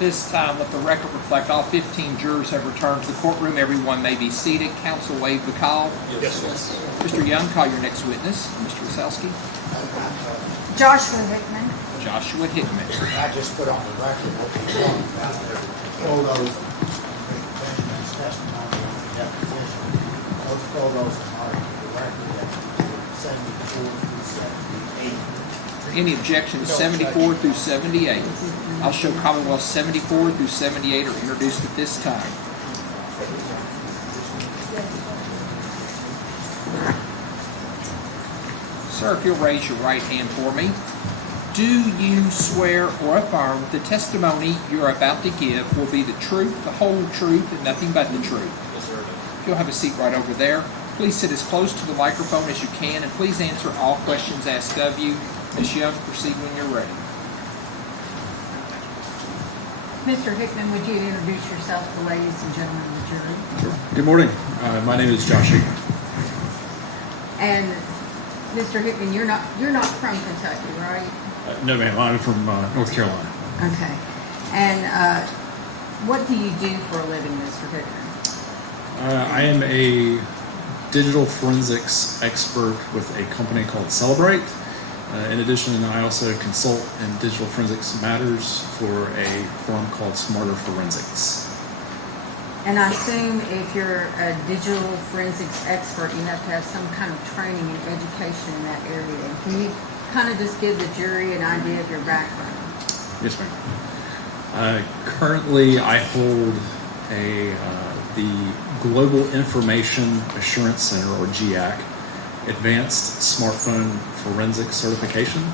this time, let the record reflect all 15 jurors have returned to the courtroom. Everyone may be seated. Counsel waive the call. Yes. Mr. Young, call your next witness. Mr. Wysowski. Joshua Hickman. Joshua Hickman. I just put on the record what we're talking about there. Photos of Benjamin's testimony on the deposition. Those photos are on the record that 74 through 78. Any objections 74 through 78? I'll show Commonwealth 74 through 78 are introduced at this time. Sir, if you'll raise your right hand for me. Do you swear or affirm the testimony you're about to give will be the truth, the whole truth, and nothing but the truth? Yes, sir. If you'll have a seat right over there. Please sit as close to the microphone as you can, and please answer all questions asked of you. Ms. Young, proceed when you're ready. Mr. Hickman, would you introduce yourself to the ladies and gentlemen of the jury? Sure. Good morning. My name is Josh Hickman. And Mr. Hickman, you're not from Kentucky, right? No, ma'am. I'm from North Carolina. Okay. And what do you do for a living, Mr. Hickman? I am a digital forensics expert with a company called Celebrate. In addition, I also consult in digital forensics matters for a firm called Smarter Forensics. And I assume if you're a digital forensics expert, you have to have some kind of training and education in that area. Can you kind of just give the jury an idea of your background? Yes, ma'am. Currently, I hold the Global Information Assurance Center, or GIAC, Advanced Smartphone Forensic Certification.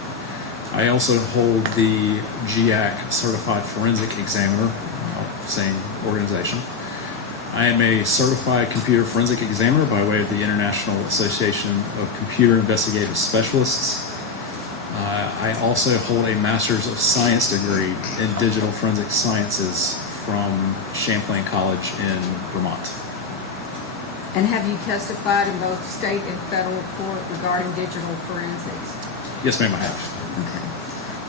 I also hold the GIAC Certified Forensic Examiner, same organization. I am a certified computer forensic examiner by way of the International Association of Computer Investigative Specialists. I also hold a Master's of Science degree in Digital Forensic Sciences from Champlain College in Vermont. And have you testified in both state and federal court regarding digital forensics? Yes, ma'am, I have. Okay.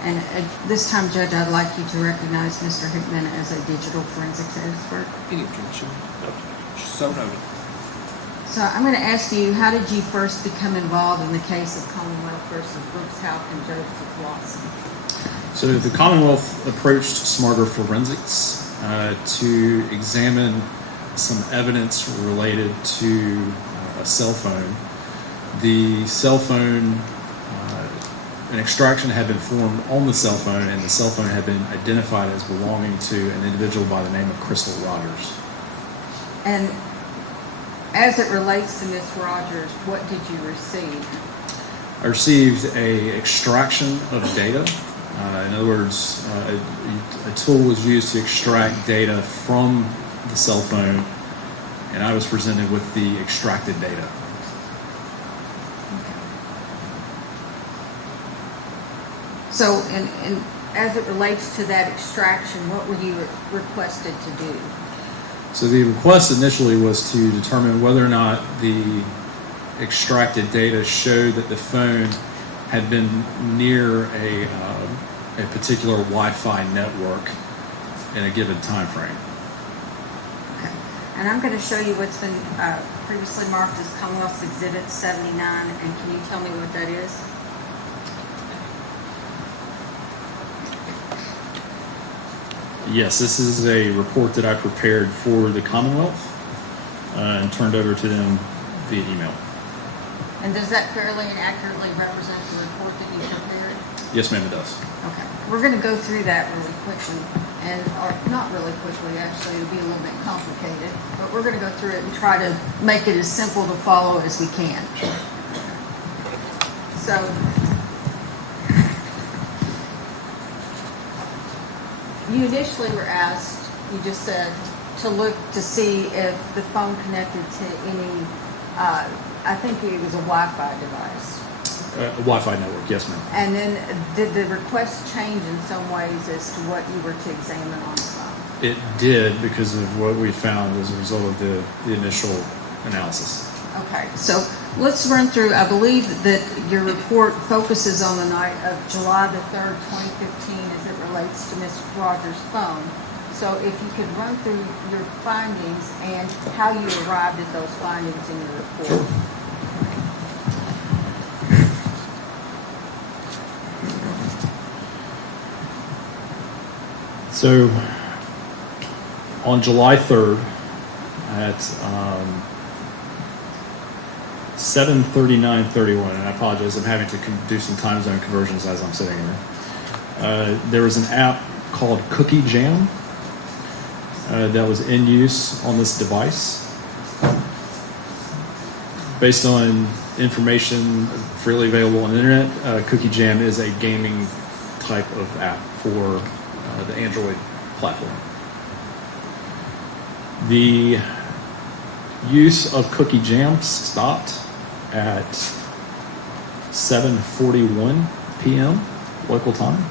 And at this time, Judge, I'd like you to recognize Mr. Hickman as a digital forensics expert. Any objection? So noted. So I'm going to ask you, how did you first become involved in the case of Commonwealth versus Brooks, Houck, and Joseph Lawson? So the Commonwealth approached Smarter Forensics to examine some evidence related to a cell phone. The cell phone, an extraction had been formed on the cell phone, and the cell phone had been identified as belonging to an individual by the name of Crystal Rogers. And as it relates to Ms. Rogers, what did you receive? I received an extraction of data. In other words, a tool was used to extract data from the cell phone, and I was presented with the extracted data. Okay. So, and as it relates to that extraction, what were you requested to do? So the request initially was to determine whether or not the extracted data showed that the phone had been near a particular Wi-Fi network in a given time frame. Okay. And I'm going to show you what's been previously marked as Commonwealth's Exhibit 79, and can you tell me what that is? Yes, this is a report that I prepared for the Commonwealth and turned over to them via email. And does that fairly and accurately represent the report that you prepared? Yes, ma'am, it does. Okay. We're going to go through that really quickly, or not really quickly, actually, it'll be a little bit complicated, but we're going to go through it and try to make it as simple to follow as we can. So, you initially were asked, you just said, to look to see if the phone connected to any, I think it was a Wi-Fi device. A Wi-Fi network, yes, ma'am. And then did the request change in some ways as to what you were to examine on the phone? It did because of what we found as a result of the initial analysis. Okay, so let's run through. I believe that your report focuses on the night of July the 3rd, 2015 as it relates to Ms. Rogers' phone. So if you could run through your findings and how you arrived at those findings in your report. Sure. So on July 3rd at 7:39:31, and I apologize, I'm having to do some time zone conversions as I'm sitting here. There was an app called Cookie Jam that was in use on this device. Based on information freely available on the internet, Cookie Jam is a gaming type of app for the Android platform. The use of Cookie Jam stopped at 7:41 p.m. local time.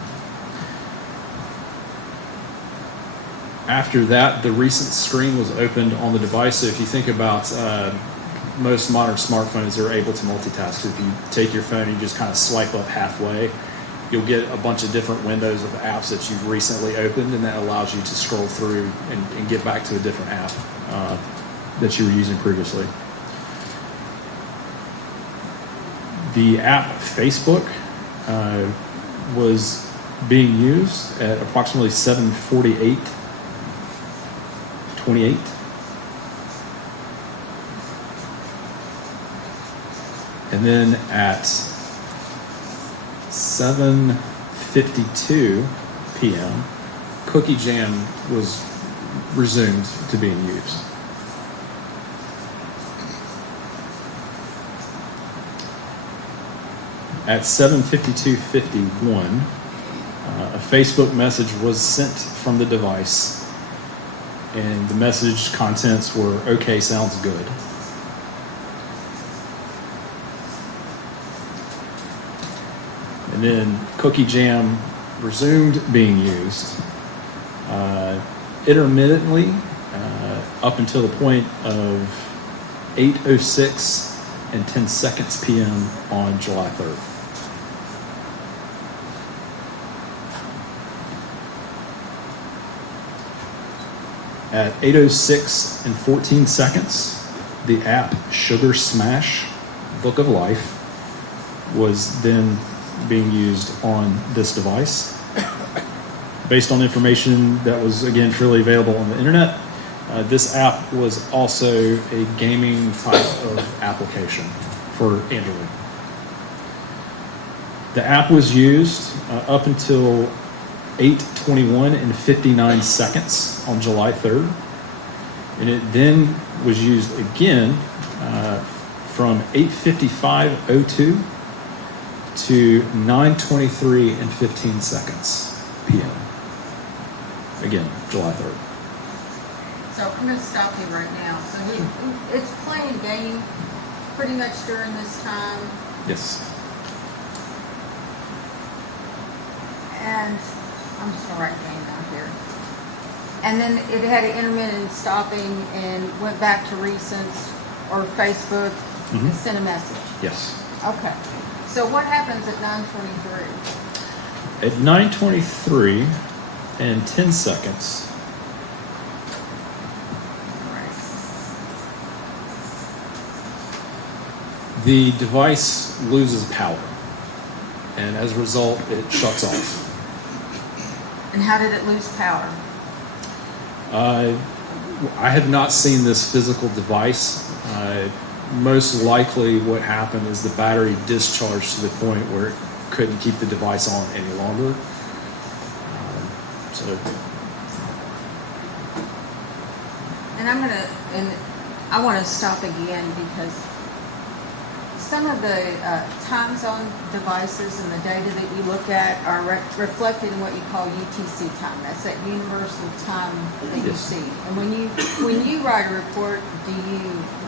After that, the recent screen was opened on the device. So if you think about most modern smartphones, they're able to multitask. So if you take your phone and you just kind of swipe up halfway, you'll get a bunch of different windows of apps that you've recently opened, and that allows you to scroll through and get back to a different app that you were using previously. The app Facebook was being used at approximately 7:48:28. And then at 7:52 p.m., Cookie Jam was resumed to being used. At 7:52:51, a Facebook message was sent from the device, and the message contents were, "Okay, sounds good." And then Cookie Jam resumed being used intermittently up until the point of 8:06 and 10 seconds p.m. on July 3rd. At 8:06 and 14 seconds, the app Sugar Smash Book of Life was then being used on this device. Based on information that was, again, freely available on the internet, this app was also a gaming type of application for Android. The app was used up until 8:21 and 59 seconds on July 3rd, and it then was used again from 8:55:02 to 9:23 and 15 seconds p.m. Again, July 3rd. So I'm going to stop you right now. So it's playing a game pretty much during this time. Yes. And I'm just going to write game out here. And then it had an intermittent stopping and went back to recents or Facebook and sent a message. Yes. Okay. So what happens at 9:23? At 9:23 and 10 seconds, the device loses power, and as a result, it shuts off. And how did it lose power? I have not seen this physical device. Most likely what happened is the battery discharged to the point where it couldn't keep the device on any longer. And I want to stop again because some of the time zone devices and the data that you look at are reflected in what you call UTC time. That's that universal time that you see. And when you write a report, do you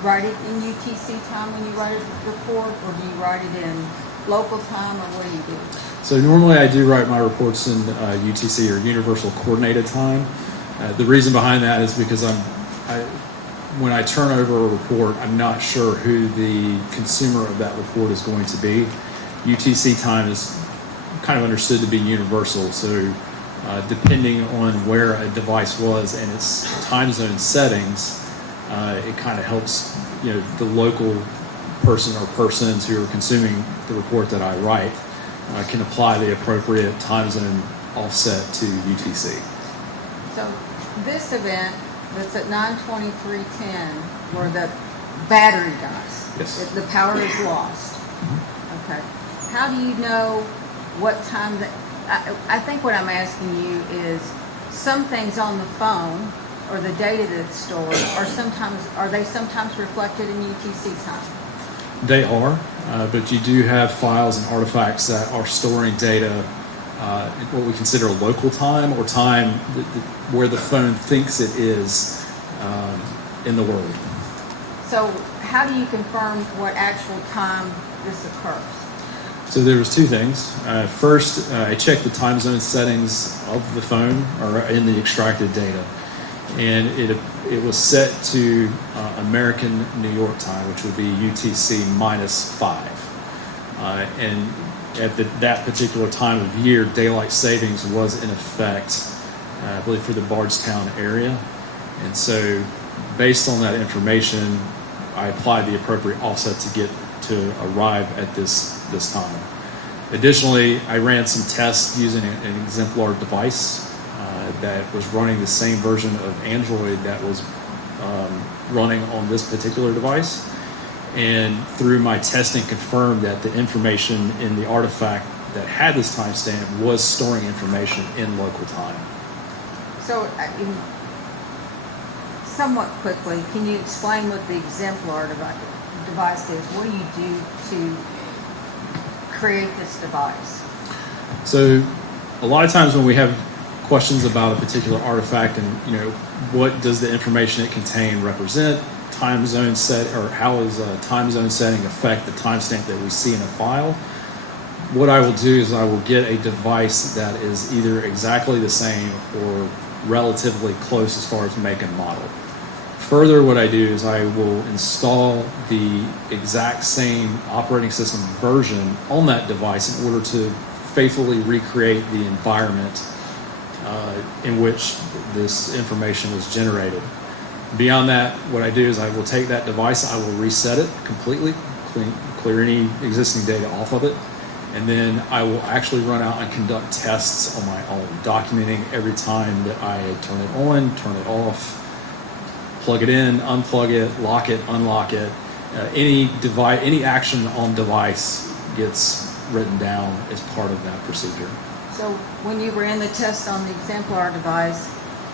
write it in UTC time when you write a report, or do you write it in local time, or what do you do? So normally I do write my reports in UTC, or Universal Coordinated Time. The reason behind that is because when I turn over a report, I'm not sure who the consumer of that report is going to be. UTC time is kind of understood to be universal, so depending on where a device was and its time zone settings, it kind of helps, the local person or persons who are consuming the report that I write can apply the appropriate time zone offset to UTC. So this event that's at 9:23:10 where the battery dies. Yes. The power is lost. Mm-hmm. Okay. How do you know what time that, I think what I'm asking you is some things on the phone or the data that's stored are they sometimes reflected in UTC time? They are, but you do have files and artifacts that are storing data what we consider local time or time where the phone thinks it is in the world. So how do you confirm what actual time this occurs? So there was two things. First, I checked the time zone settings of the phone or in the extracted data, and it was set to American New York time, which would be UTC -5. And at that particular time of year, daylight savings was in effect, I believe, for the Bardstown area. And so based on that information, I applied the appropriate offset to arrive at this time. Additionally, I ran some tests using an exemplar device that was running the same version of Android that was running on this particular device. And through my testing, confirmed that the information in the artifact that had this timestamp was storing information in local time. So, somewhat quickly, can you explain what the exemplar device is? What do you do to create this device? So a lot of times when we have questions about a particular artifact and, what does the information it contain represent, time zone set, or how does a time zone setting affect the timestamp that we see in a file, what I will do is I will get a device that is either exactly the same or relatively close as far as make and model. Further, what I do is I will install the exact same operating system version on that device in order to faithfully recreate the environment in which this information was generated. Beyond that, what I do is I will take that device, I will reset it completely, clear any existing data off of it, and then I will actually run out and conduct tests on my own, documenting every time that I turn it on, turn it off, plug it in, unplug it, lock it, unlock it. Any action on device gets written down as part of that procedure. So when you ran the test on the exemplar device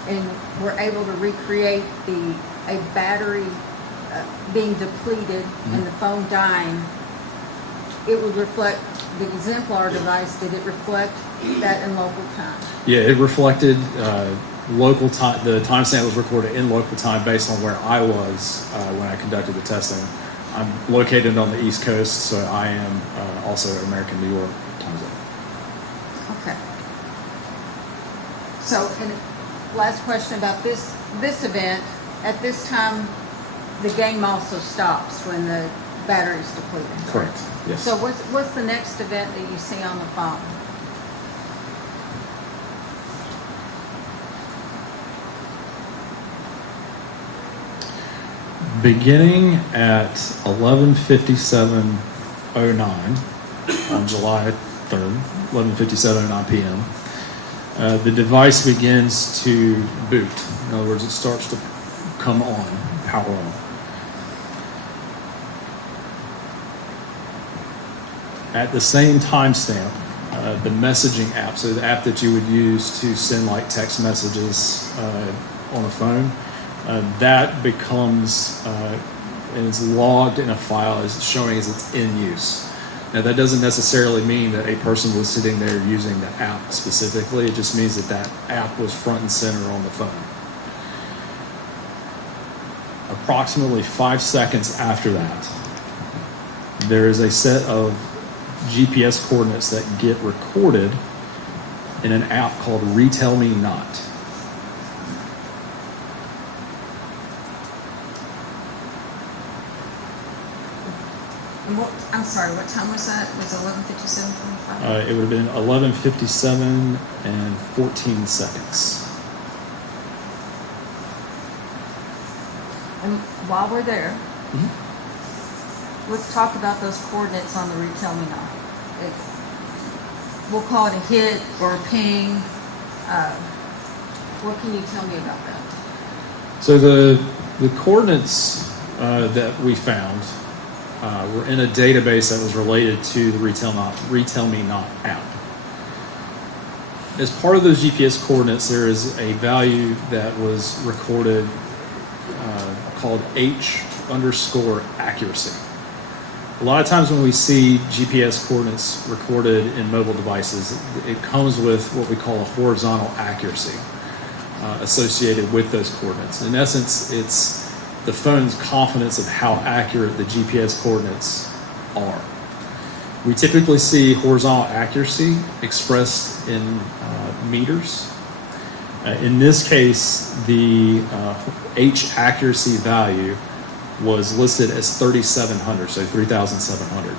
and were able to recreate a battery being depleted and the phone dying, it would reflect the exemplar device. Did it reflect that in local time? Yeah, it reflected local time. The timestamp was recorded in local time based on where I was when I conducted the testing. I'm located on the East Coast, so I am also American New York time zone. Okay. So, and last question about this event. At this time, the game also stops when the battery's depleted. Correct. Yes. So what's the next event that you see on the phone? Beginning at 11:57:09 on July 3rd, 11:57:09 p.m., the device begins to boot. In other words, it starts to come on, power on. At the same timestamp, the messaging app, so the app that you would use to send like text messages on a phone, that becomes and it's logged in a file as showing as it's in use. Now that doesn't necessarily mean that a person was sitting there using the app specifically. It just means that that app was front and center on the phone. Approximately 5 seconds after that, there is a set of GPS coordinates that get recorded in an app called Retell Me Not. And I'm sorry, what time was that? Was it 11:57:25? It would have been 11:57 and 14 seconds. And while we're there, let's talk about those coordinates on the Retell Me Not. We'll call it a hit or a ping. What can you tell me about that? So the coordinates that we found were in a database that was related to the Retell Me Not app. As part of those GPS coordinates, there is a value that was recorded called H_accuracy. A lot of times when we see GPS coordinates recorded in mobile devices, it comes with what we call a horizontal accuracy associated with those coordinates. In essence, it's the phone's confidence of how accurate the GPS coordinates are. We typically see horizontal accuracy expressed in meters. In this case, the H accuracy value was listed as 3,700, so 3,700.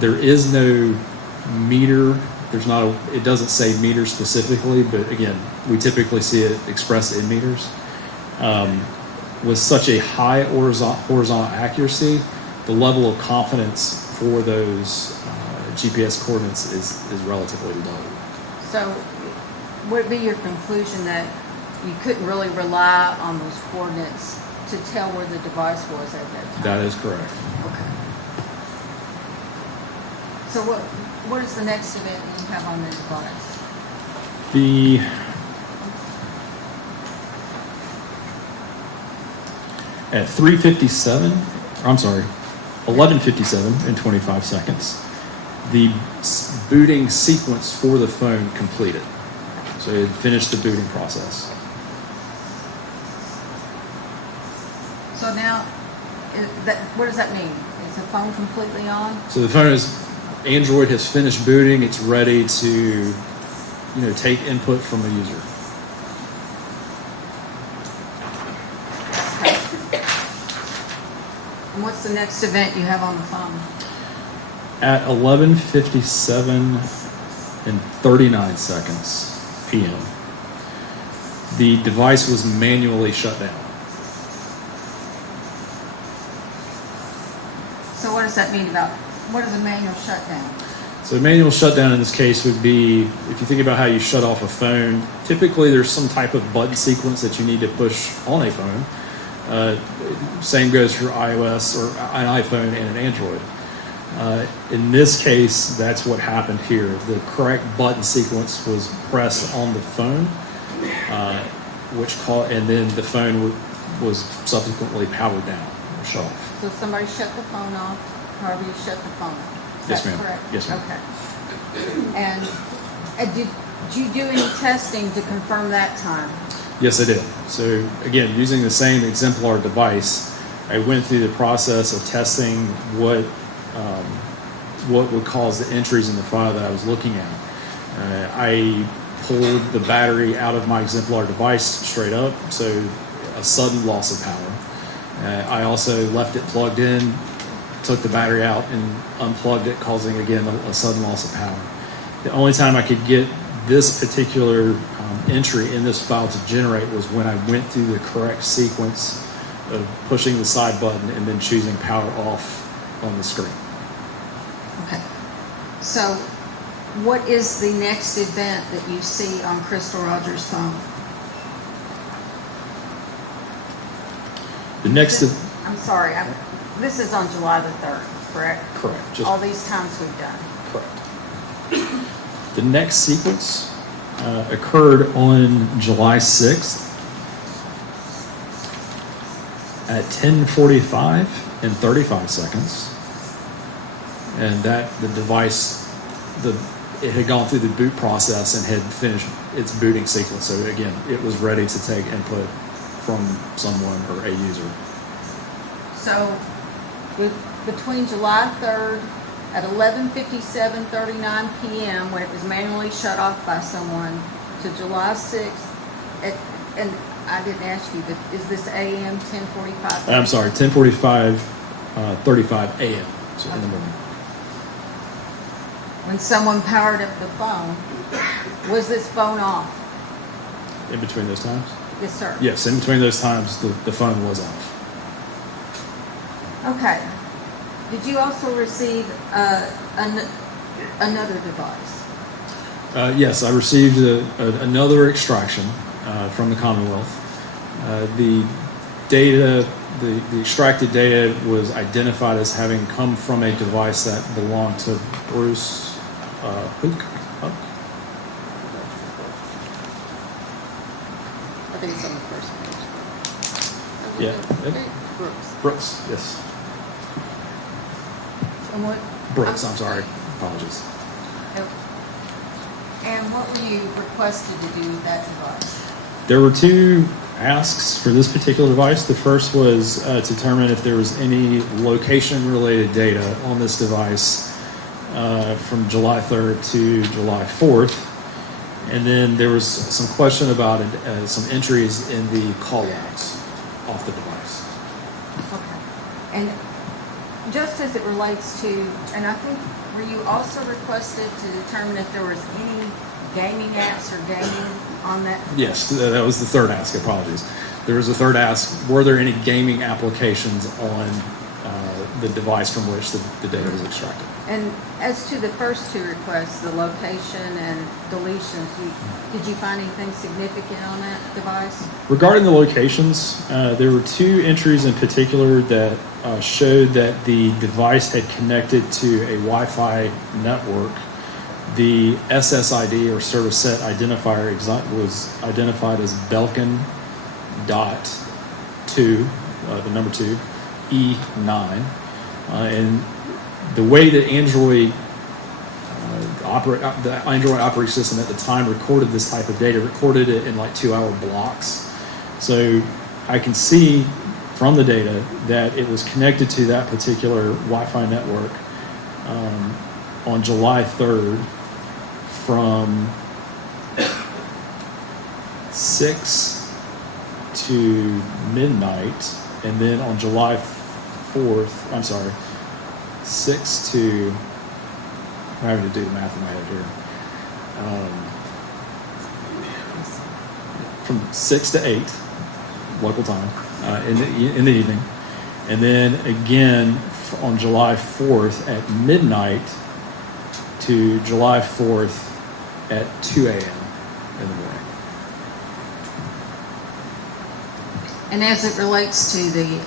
There is no meter. It doesn't say meter specifically, but again, we typically see it expressed in meters. With such a high horizontal accuracy, the level of confidence for those GPS coordinates is relatively low. So would it be your conclusion that you couldn't really rely on those coordinates to tell where the device was at that time? That is correct. Okay. So what is the next event that you have on the device? At 11:57 and 25 seconds, the booting sequence for the phone completed. So it finished the booting process. So now, what does that mean? Is the phone completely on? So the phone Android has finished booting. It's ready to, take input from the user. And what's the next event you have on the phone? At 11:57 and 39 seconds p.m., the device was manually shut down. So what does that mean what is a manual shutdown? So a manual shutdown in this case would be, if you think about how you shut off a phone, typically there's some type of button sequence that you need to push on a phone. Same goes for iOS or an iPhone and an Android. In this case, that's what happened here. The correct button sequence was pressed on the phone, and then the phone was subsequently powered down or shut off. So somebody shut the phone off, however you shut the phone off. Is Yes, that ma'am. correct? Yes, ma'am. Okay. And did you do any testing to confirm that time? Yes, I did. So again, using the same exemplar device, I went through the process of testing what would cause the entries in the file that I was looking at. I pulled the battery out of my exemplar device straight up, so a sudden loss of power. I also left it plugged in, took the battery out and unplugged it, causing again a sudden loss of power. The only time I could get this particular entry in this file to generate was when I went through the correct sequence of pushing the side button and then choosing power off on the screen. Okay. So what is the next event that you see on Crystal Rogers' phone? The next, I'm sorry, this is on July the 3rd, correct? correct, All these times we've done. correct. The next sequence occurred on July 6th at 10:45 and 35 seconds. And that the device, it had gone through the boot process and had finished its booting sequence. So again, it was ready to take input from someone or a user. So between July 3rd at 11:57:39 p.m. when it was manually shut off by someone to July 6th, and I didn't ask you, but is this AM 10:45? I'm sorry, 10:45, 35 a.m. So in the morning. when someone powered up the phone, was this phone off? In between those times? Yes, sir. Yes, in between those times, the phone was off. Okay. Did you also receive another device? Yes, I received another extraction from the Commonwealth. The data, the extracted data was identified as having come from a device that belonged to Bruce Houck. I think it's on the first page. Yeah. Brooks. Brooks, yes. And what? Brooks, I'm sorry. Apologies. And what were you requested to do with that device? There were two asks for this particular device. The first was to determine if there was any location-related data on this device from July 3rd to July 4th. And then there was some question about some entries in the call logs off the device. Okay. And just as it relates to, and I think, were you also requested to determine if there was any gaming apps or gaming on that? Yes, that was the third ask. Apologies. There was a third ask. Were there any gaming applications on the device from which the data was extracted? And as to the first two requests, the location and deletions, did you find anything significant on that device? Regarding the locations, there were two entries in particular that showed that the device had connected to a Wi-Fi network. The SSID or service set identifier was identified as Belkin dot 2, the number 2, E9. And the way that the Android operating system at the time recorded this type of data, recorded it in like 2-hour blocks. So I can see from the data that it was connected to that particular Wi-Fi network on July 3rd from 6 to midnight, and then on July 4th, I'm sorry, 6 to, I'm having to do the math in my head here. From 6 to 8 local time in the evening, and then again on July 4th at midnight to July 4th at 2 a.m. in the morning. And as it relates to the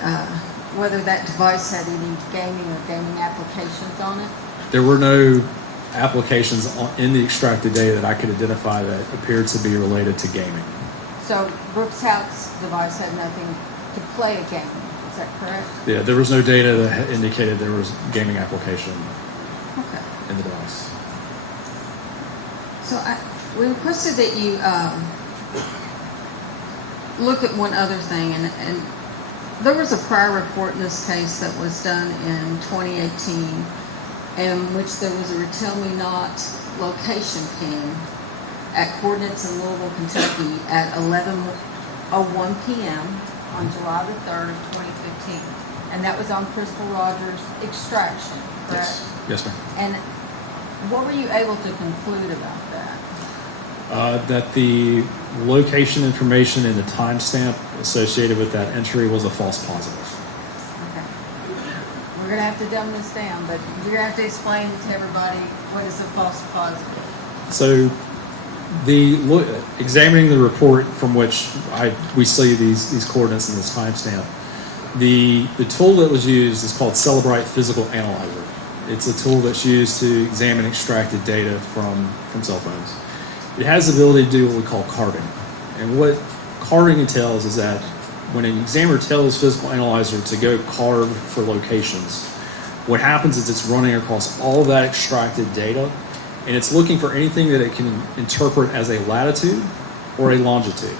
whether that device had any gaming or gaming applications on it? There were no applications in the extracted data that I could identify that appeared to be related to gaming. So Brooks Houck's device had nothing to play a game, is that correct? Yeah, there was no data that indicated there was gaming application Okay. in the device. So we requested that you look at one other thing, and there was a prior report in this case that was done in 2018 in which there was a Retell Me Not location ping at coordinates in Louisville, Kentucky at 11:01 p.m. on July the 3rd of 2015. And that was on Crystal Rogers' extraction, correct? Yes, ma'am. And what were you able to conclude about that? That the location information and the timestamp associated with that entry was a false positive. Okay. We're going to have to dumb this down, but you're going to have to explain to everybody what is a false positive. So, examining the report from which we see these coordinates and this timestamp, the tool that was used is called Celebrite Physical Analyzer. It's a tool that's used to examine extracted data from cell phones. It has the ability to do what we call carving. And what carving entails is that when an examiner tells Physical Analyzer to go carve for locations, what happens is it's running across all of that extracted data, and it's looking for anything that it can interpret as a latitude or a longitude.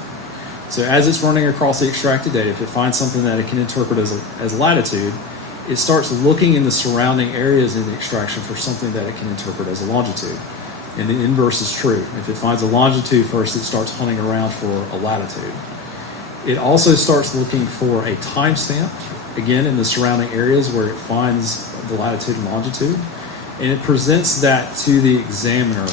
So as it's running across the extracted data, if it finds something that it can interpret as latitude, it starts looking in the surrounding areas in the extraction for something that it can interpret as a longitude. And the inverse is true. If it finds a longitude first, it starts hunting around for a latitude. It also starts looking for a timestamp, again, in the surrounding areas where it finds the latitude and longitude. and it presents that to the examiner.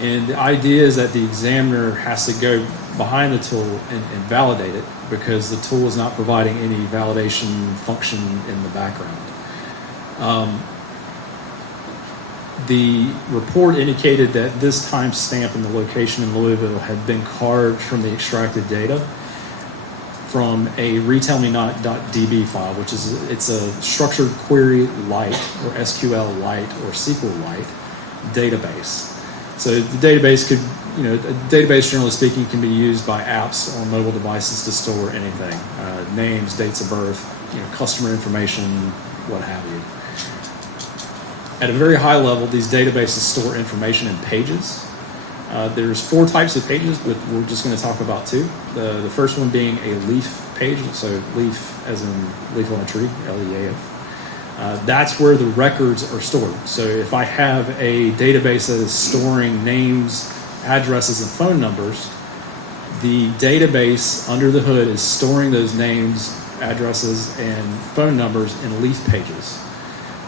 And the idea is that the examiner has to go behind the tool and validate it, because the tool is not providing any validation function in the background. The report indicated that this timestamp and the location in Louisville had been carved from the extracted data from a retailmenot.db file, which is it's a structured query light or SQL-Lite or SQL-Lite database. So the database could, a database generally speaking can be used by apps on mobile devices to store anything, names, dates of birth, customer information, what have you. At a very high level, these databases store information in pages. There's 4 types of pages, but we're just going to talk about 2. The first one being a leaf page, so leaf as in leaf on a tree, L-E-A-F. That's where the records are stored. So if I have a database that is storing names, addresses, and phone numbers, the database under the hood is storing those names, addresses, and phone numbers in leaf pages.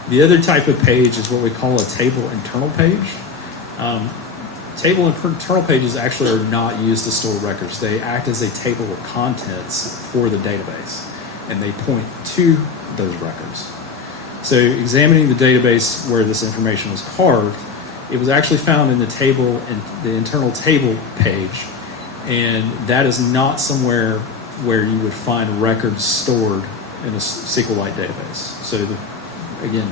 The other type of page is what we call a table internal page. Table internal pages actually are not used to store records. They act as a table of contents for the database, and they point to those records. So examining the database where this information was carved, it was actually found in the table, in the internal table page, and that is not somewhere where you would find records stored in a SQLite database. So again,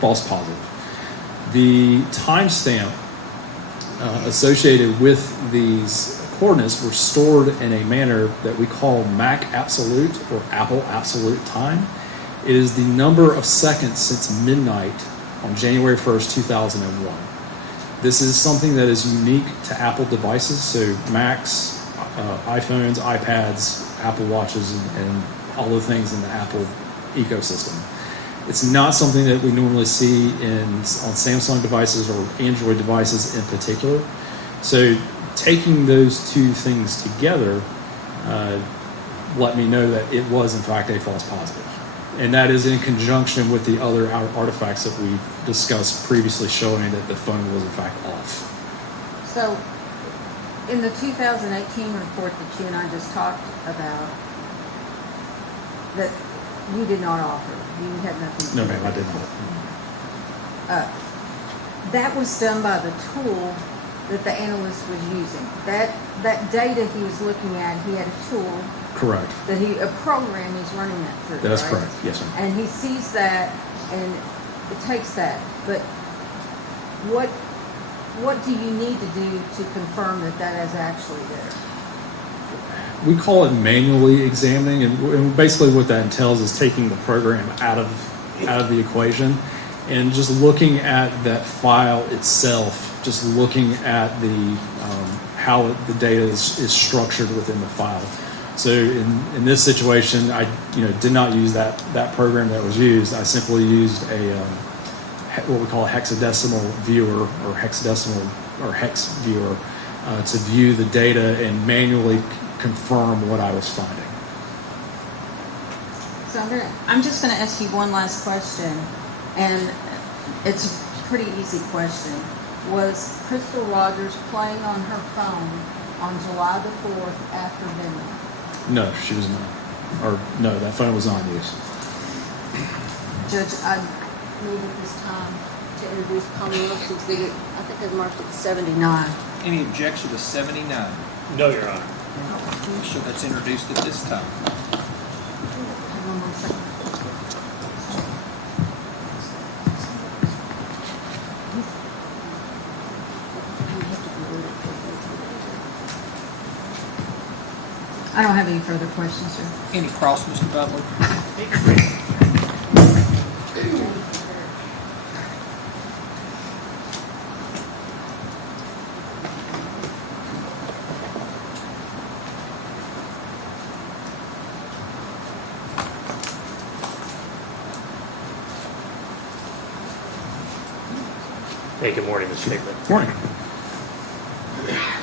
false positive. The timestamp associated with these coordinates were stored in a manner that we call Mac absolute or Apple absolute time. It is the number of seconds since midnight on January 1st, 2001. This is something that is unique to Apple devices, so Macs, iPhones, iPads, Apple Watches, and all the things in the Apple ecosystem. It's not something that we normally see on Samsung devices or Android devices in particular. So taking those 2 things together let me know that it was in fact a false positive. And that is in conjunction with the other artifacts that we discussed previously showing that the phone was in fact off. So, in the 2018 report that you and I just talked about, that you did not offer, you had nothing to do No, with ma'am, I did not. that was done by the tool that the analyst was using. That data he was looking at, he had a tool. Correct. A program he's running that through. That's right? correct. Yes, sir. And he sees that, and it takes that. But what do you need to do to confirm that is actually there? We call it manually examining, and basically what that entails is taking the program out of the equation and just looking at that file itself, just looking at the how the data is structured within the file. So in this situation, I did not use that program that was used. I simply used what we call a hexadecimal viewer or hexadecimal or hex viewer to view the data and manually confirm what I was finding. So I'm just going to ask you one last question, and it's a pretty easy question. Was Crystal Rogers playing on her phone on July the 4th after midnight? No, she was not. Or no, that phone was not used. Judge, I move at this time to introduce Commonwealth's exhibit. I think I marked it 79. Any objection to 79? No, Your Honor. So that's introduced at this time. One more second. I don't have any further questions, sir. Any cross, Mr. Butler? Hey, good morning, Mr. Hickman. Morning.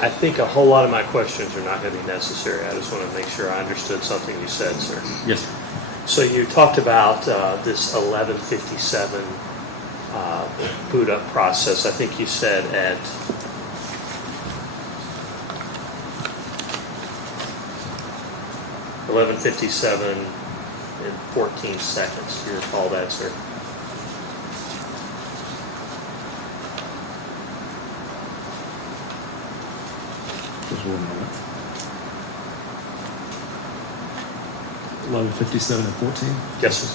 I think a whole lot of my questions are not going to be necessary. I just want to make sure I understood something you said, sir. Yes, sir. So you talked about this 1157 boot up process. I think you said at 11:57 and 14 seconds. Do you recall that, sir? Just 1 moment. 11:57 and 14. Yes, sir.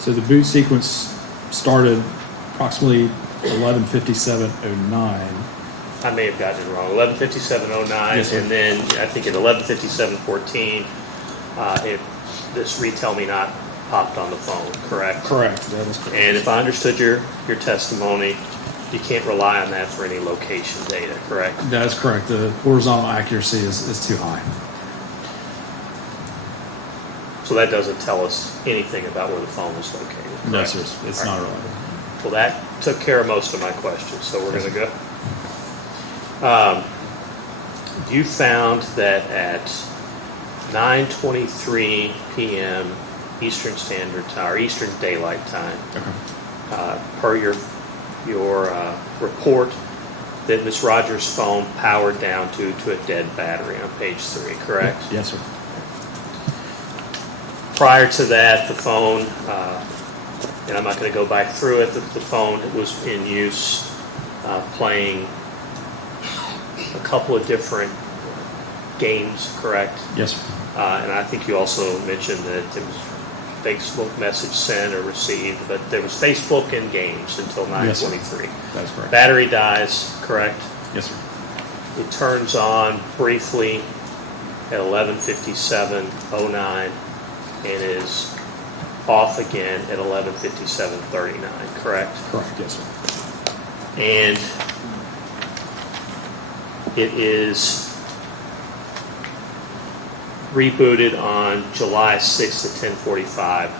So the boot sequence started approximately 11:57:09. I may have gotten it wrong. 11:57:09, Yes, sir. and then I think at 11:57:14, this retell me not popped on the phone. Correct. Correct. That is correct. And if I understood your testimony, you can't rely on that for any location data. Correct. That is correct. The horizontal accuracy is too high. So that doesn't tell us anything about where the phone was located. No, correct? sir. It's All not right. reliable. Well, that took care of most of my questions, so we're going to go. You found that at 9:23 p.m. Eastern Standard Time, or Eastern Daylight Time, Okay. per your report, that Ms. Rogers' phone powered down to a dead battery on page 3, correct? Yes, sir. Prior to that, the phone, and I'm not going to go back through it, the phone was in use playing a couple of different games, correct? Yes, sir. And I think you also mentioned that it was Facebook message sent or received, but there was Facebook and games until Yes, sir. 9:23. That's correct. Battery dies, correct? Yes, sir. It turns on briefly at 11:57:09 and is off again at 11:57:39, correct? Correct. Yes, sir. And it is rebooted on July 6th at 10:45.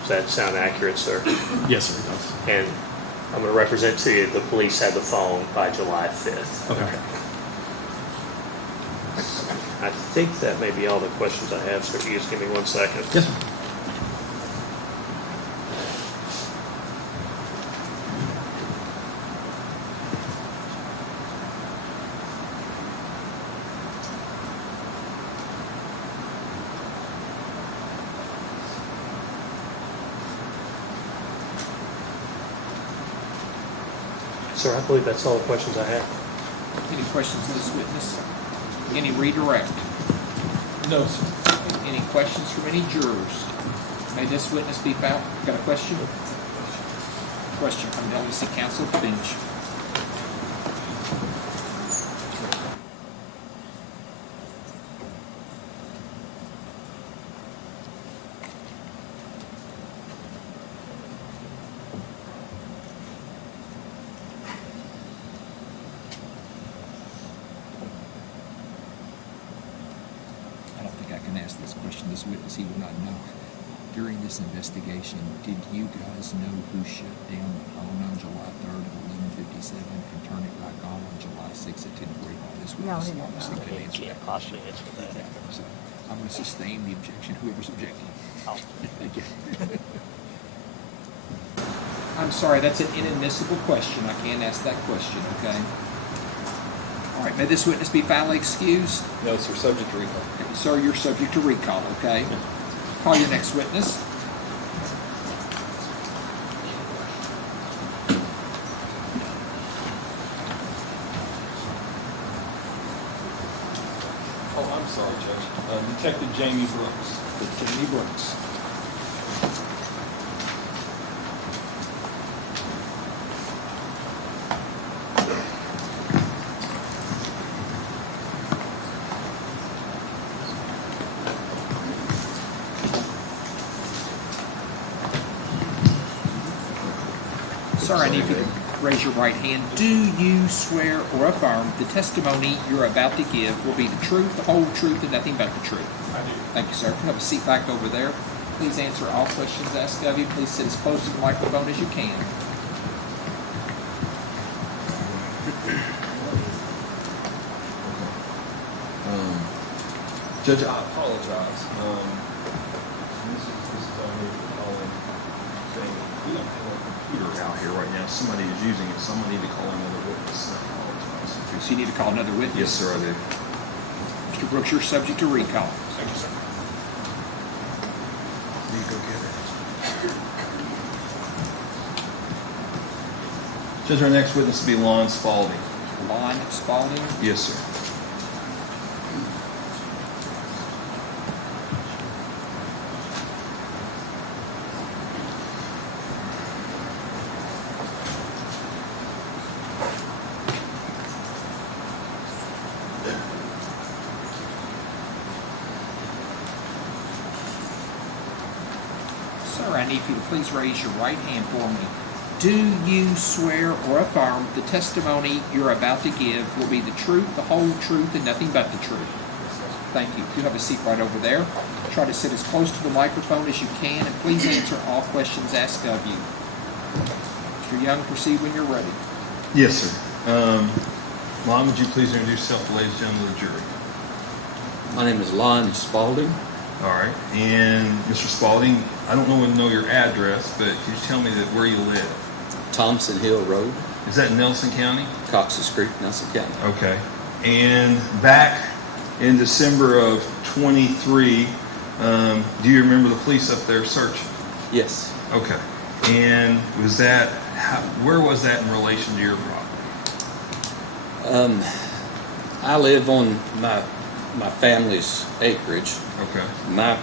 Does that sound accurate, sir? Yes, sir. It does. And I'm going to represent to you the police had the phone by July 5th. Okay. I think that may be all the questions I have, so if you just give me 1 second. Yes, sir. Sir, I believe that's all the questions I have. Any questions of this witness? Any redirect? No, sir. Any questions from any jurors? May this witness be found? Got a question? Question from the LEC counsel at the bench. I don't think I can ask this question. This witness, he will not know. During this investigation, did you guys know who shut down the phone on July 3rd at 11:57 and turned it back on July 6th at 10:45? This No, witness he didn't obviously know. couldn't answer that. possibly answer that. So I'm going to sustain the objection, whoever's objecting. Thank you. I'm sorry, that's an inadmissible question. I can't ask that question, okay? All right, may this witness be finally excused? No, sir. Subject to recall. Okay, sir, you're subject to recall, okay? Call your next witness. Oh, I'm sorry, Judge. Detective Jamie Brooks. Jamie Brooks. Sir, I need you to raise your right hand. Do you swear or affirm the testimony you're about to give will be the truth, the whole truth, and nothing but the truth? I do. Thank you, sir. Have a seat back over there. Please answer all questions asked of you. Please sit as close to the microphone as you can. Judge, I apologize. This is on me for calling, saying, we don't have a computer out here right now. Somebody is using it, so I'm gonna need to call another witness. I apologize. So you need to call another witness? Yes, sir, I do. Mr. Brooks, you're subject to recall. Thank you, sir. Need to go get her. Judge, our next witness will be Lon Spalding. Lon Spalding? Yes, sir. Sir, I need you to please raise your right hand for me. Do you swear or affirm the testimony you're about to give will be the truth, the whole truth, and nothing but the truth? Thank you. You have a seat right over there. Try to sit as close to the microphone as you can, and please answer all questions asked of you. Mr. Young, proceed when you're ready. Yes, sir. Lon, would you please introduce yourself to ladies and gentlemen of the jury? My name is Lon Spalding. All right. And Mr. Spalding, I don't know your address, but could you tell me where you live? Thompson Hill Road, Is that in Nelson County? Cox's Creek, Nelson County. Okay. And back in December of 23, do you remember the police up there searching? Yes. Okay. And was that, where was that in relation to your property? I live on my family's acreage. Okay. My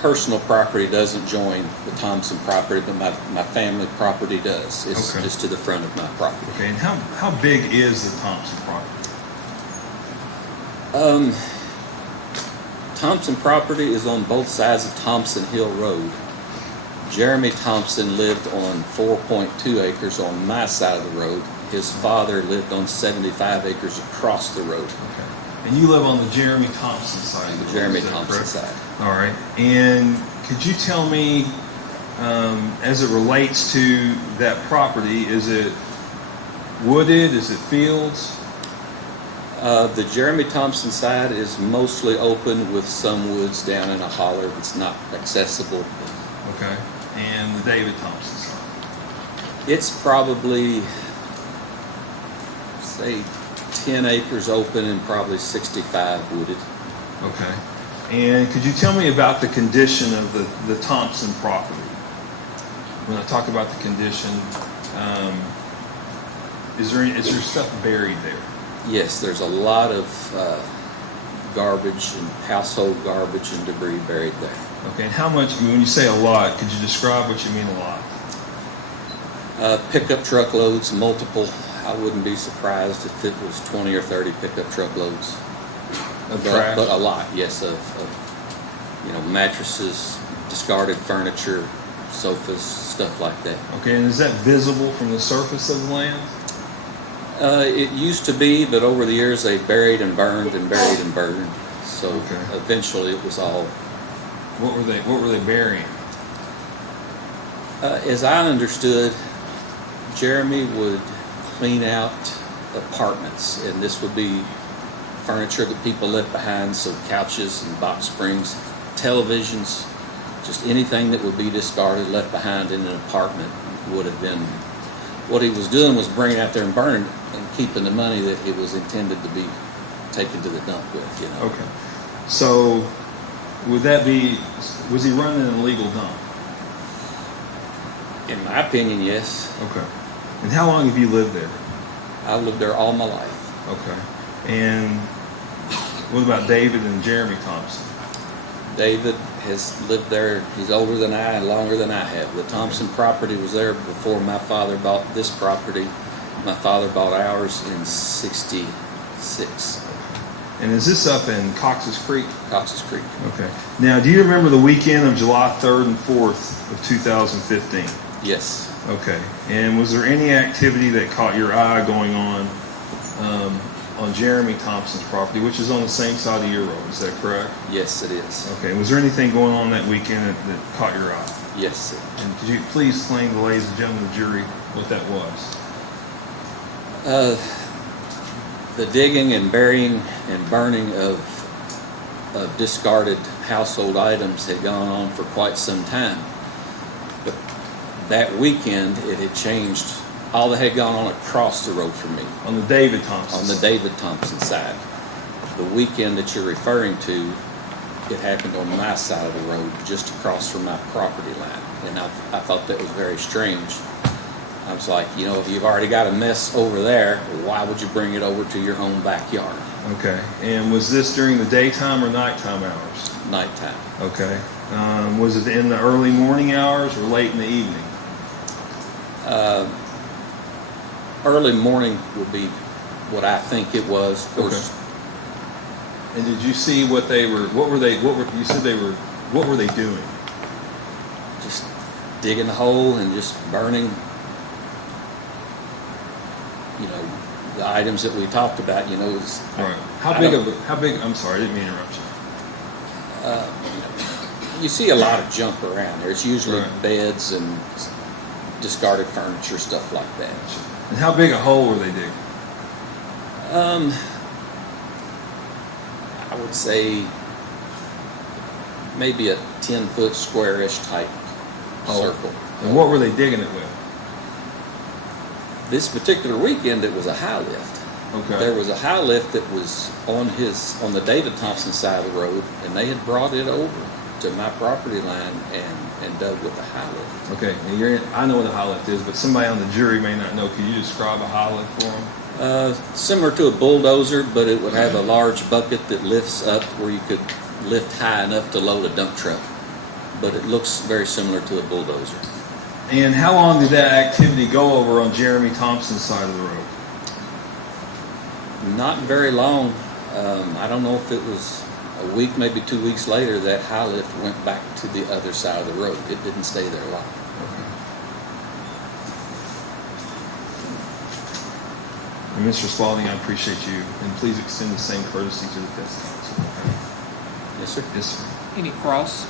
personal property doesn't join the Thompson property, but my family property does. It's Okay. just to the front of my property. Okay. And how big is the Thompson property? Thompson property is on both sides of Thompson Hill Road. Jeremy Thompson lived on 4.2 acres on my side of the road. His father lived on 75 acres across the road. Okay. And you live on the Jeremy Thompson side of the road, Jeremy is that Thompson correct? side. All right. And could you tell me, as it relates to that property, is it wooded? Is it fields? The Jeremy Thompson side is mostly open with some woods down in a holler that's not accessible. Okay. And the David Thompson side? It's probably, say, 10 acres open and probably 65 wooded. Okay. And could you tell me about the condition of the Thompson property? When I talk about the condition, is there stuff buried there? Yes, there's a lot of garbage and household garbage and debris buried there. Okay. And how much, when you say a lot, could you describe what you mean a lot? Pickup truckloads, multiple. I wouldn't be surprised if it was 20 or 30 pickup truckloads. Of trash? But a lot, yes, of mattresses, discarded furniture, sofas, stuff like that. Okay. And is that visible from the surface of the land? It used to be, but over the years they buried and burned and buried and burned. So Okay. eventually it was all. What were they burying? As I understood, Jeremy would clean out apartments, and this would be furniture that people left behind, so couches and box springs, televisions, just anything that would be discarded, left behind in an apartment would have been. What he was doing was bringing it out there and burning and keeping the money that it was intended to be taken to the dump with, Okay. So was he running an illegal dump? In my opinion, yes. Okay. And how long have you lived there? I lived there all my life. Okay. And what about David and Jeremy Thompson? David has lived there. He's older than I and longer than I have. The Thompson property was there before my father bought this property. My father bought ours in '66. And is this up in Cox's Creek? Cox's Creek. Okay. Now, do you remember the weekend of July 3rd and 4th of 2015? Yes. Okay. And was there any activity that caught your eye going on Jeremy Thompson's property, which is on the same side of your road? Is that correct? Yes, it is. Okay. Was there anything going on that weekend that caught your eye? Yes. And could you please explain to the ladies and gentlemen of the jury what that was? The digging and burying and burning of of discarded household items had gone on for quite some time. But that weekend, it had changed. All that had gone on across the road from me, On the David Thompson. on the David Thompson side. The weekend that you're referring to, it happened on my side of the road, just across from my property line. And I thought that was very strange. I was like, you know, if you've already got a mess over there, why would you bring it over to your home backyard? Okay. And was this during the daytime or nighttime hours? Nighttime. Okay. Was it in the early morning hours or late in the evening? Early morning would be what I think it was. Of course, And did you see what were they doing? just digging a hole and just burning, you know, the items that we talked about, you know. Was, Right. How big, I'm sorry, I didn't mean to interrupt you. you see a lot of junk around there. It's usually Right. beds and discarded furniture, stuff like that. And how big a hole were they digging? I would say maybe a 10-foot square-ish type circle. And what were they digging it with? This particular weekend, it was a high lift. Okay. There was a high lift that was on the David Thompson side of the road, and they had brought it over to my property line and dug with the high lift. Okay, and I know what a high lift is, but somebody on the jury may not know. Could you describe a high lift for them? Similar to a bulldozer, but it would have a large bucket that lifts up where you could lift high enough to load a dump truck. But it looks very similar to a bulldozer. And how long did that activity go over on Jeremy Thompson's side of the road? Not very long. I don't know if it was a week, maybe 2 weeks later, that high lift went back to the other side of the road. It didn't stay there long. And Mr. Spalding, I appreciate you, and please extend the same courtesy to the Fifth Council. Yes, sir. Yes, sir. Any cross?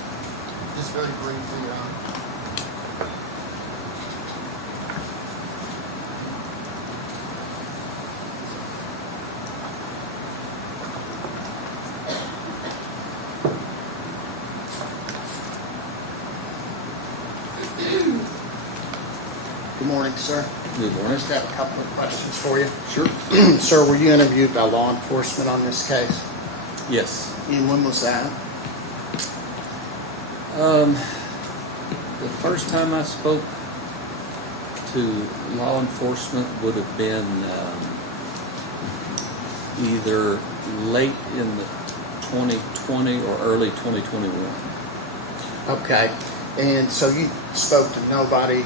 Just very briefly, good morning, sir. Good I morning. just have a couple of questions for you. Sure. Sir, were you interviewed by law enforcement on this case? Yes. And when was that? The first time I spoke to law enforcement would have been either late in the 2020 or early 2021. Okay. And so you spoke to nobody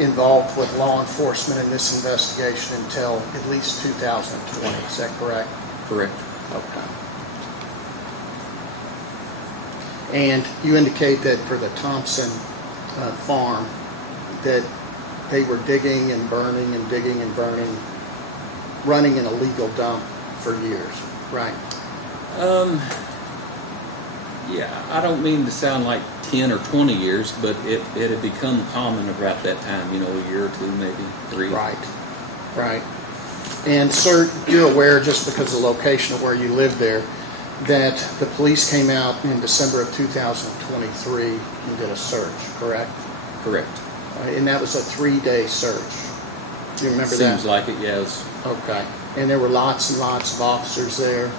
involved with law enforcement in this investigation until at least 2020, is that correct? Correct. Okay. And you indicate that for the Thompson farm, that they were digging and burning and digging and burning, running an illegal dump for years, right? Yeah, I don't mean to sound like 10 or 20 years, but it had become common about that time, you know, a year or two, maybe 3. Right, right. And sir, you're aware, just because of the location of where you live there, that the police came out in December of 2023 and did a search, correct? Correct. And that was a 3-day search. Do you remember that? Seems like it, yes. Okay. And there were lots and lots of officers there,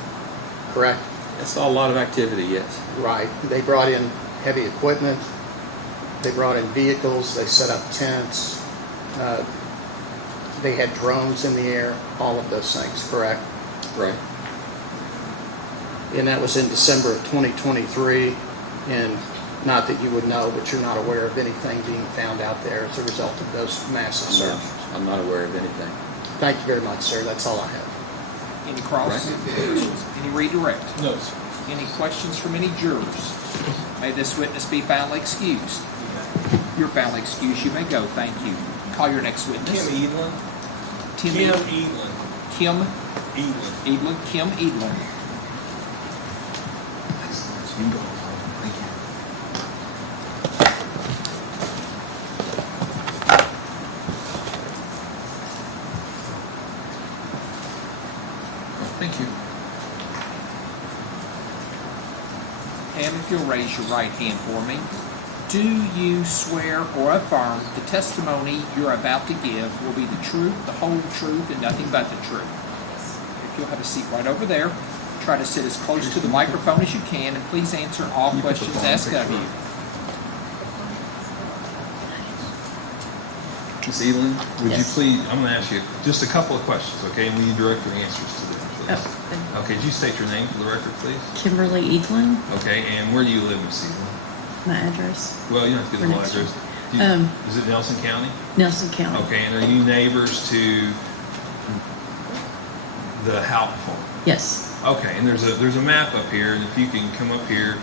correct? I saw a lot of activity, yes. Right. They brought in heavy equipment. They brought in vehicles. They set up tents. They had drones in the air, all of those things, correct? Right. And that was in December of 2023. And not that you would know, but you're not aware of anything being found out there as a result of those massive searches. I'm not aware of anything. Thank you very much, sir. That's all I have. Any cross? Any redirect? No, sir. Any questions from any jurors? May this witness be found excused. You're found excused. You may go. Thank you. Call your next witness. Ellyn. Kim Ellyn. Kim Ellyn. Edlin. Kim Edlin. Thank you. Thank you. Pam, if you'll raise your right hand for me. Do you swear or affirm the testimony you're about to give will be the truth, the whole truth, and nothing but the truth? If you'll have a seat right over there, try to sit as close to the microphone as you can, and please answer all Can you put the questions phone asked of picture you. up? Ms. Ellyn, would you Yes. please, I'm going to ask you just a couple of questions, okay? And will you direct your answers to them, please? Oh, Okay, could you state your name for the record, please? Kimberly Ellyn, Okay, and where do you live, Ms. Ellyn? my address, Well, you don't have to give the whole Next address. one. Do you- Is it Nelson County? Nelson County. Okay, and are you neighbors to the Houck farm? Yes. Okay, and there's a map up here, and if you can come up here,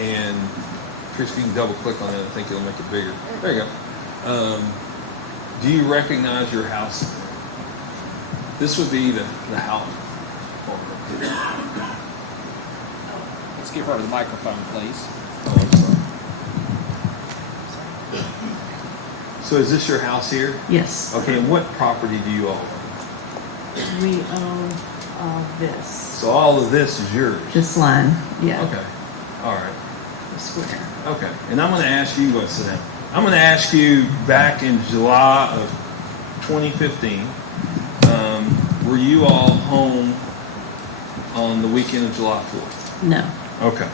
and Chris, if you can double click on it, I think it'll make it bigger. There you go. Do you recognize your house? This would be the Houck farm up here. Let's give her the microphone, please. Oh, I'm sorry. So is this your house here? Yes. Okay, and what property do you own? We own all this. So all of this is yours? This line, yeah. Okay, all right. The square. Okay, and I'm going to ask you, go sit down. I'm going to ask you, back in July of 2015, were you all home on the weekend of July 4th? No, Okay.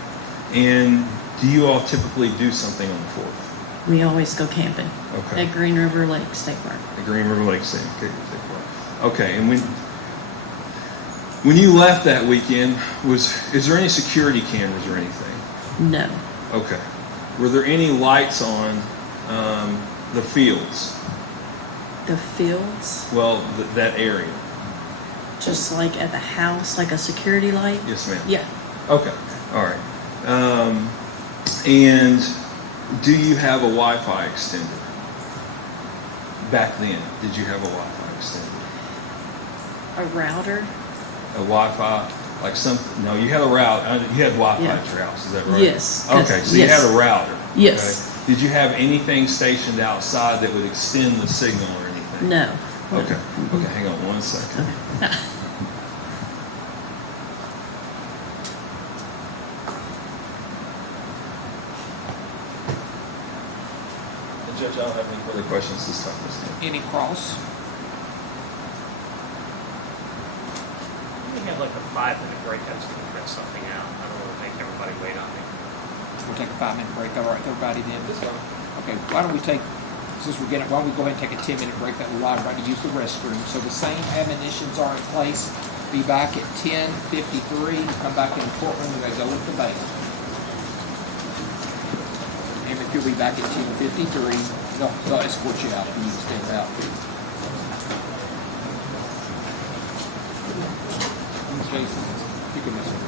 And do you all typically do something on the 4th? we always go camping Okay. at Green River Lake State Park. The Green River Lake State Park. Okay, and when you left that weekend, is there any security cameras or anything? No, Okay. Were there any lights on the fields? the fields, Well, that area. just like at the house, like a security light. Yes, ma'am. Yeah, Okay. All right. And do you have a Wi-Fi extender? Back then, did you have a Wi-Fi extender? a router. A Wi-Fi, like some? No, you had a router. You had Wi-Fi Yeah. at your house. Is that right? Yes, 'cause- Okay, so you yes. had a router. Yes. Okay. Did you have anything stationed outside that would extend the signal or anything? No. Okay. Okay. Hang on one second. Okay. Judge, I don't have any further questions this time. Any cross? We have like a 5-minute break. I was going to print something out. I don't want to make everybody wait on me. We'll take a 5-minute break. All right, everybody then. Okay, why don't we go ahead and take a 10-minute break that will allow everybody to use the restroom. So the same admonitions are in place. Be back at 10:53. Come back in the courtroom and they go with the bail. And if you'll be back at 10:53, they'll escort you out and you can stand out. Jason, you can miss it.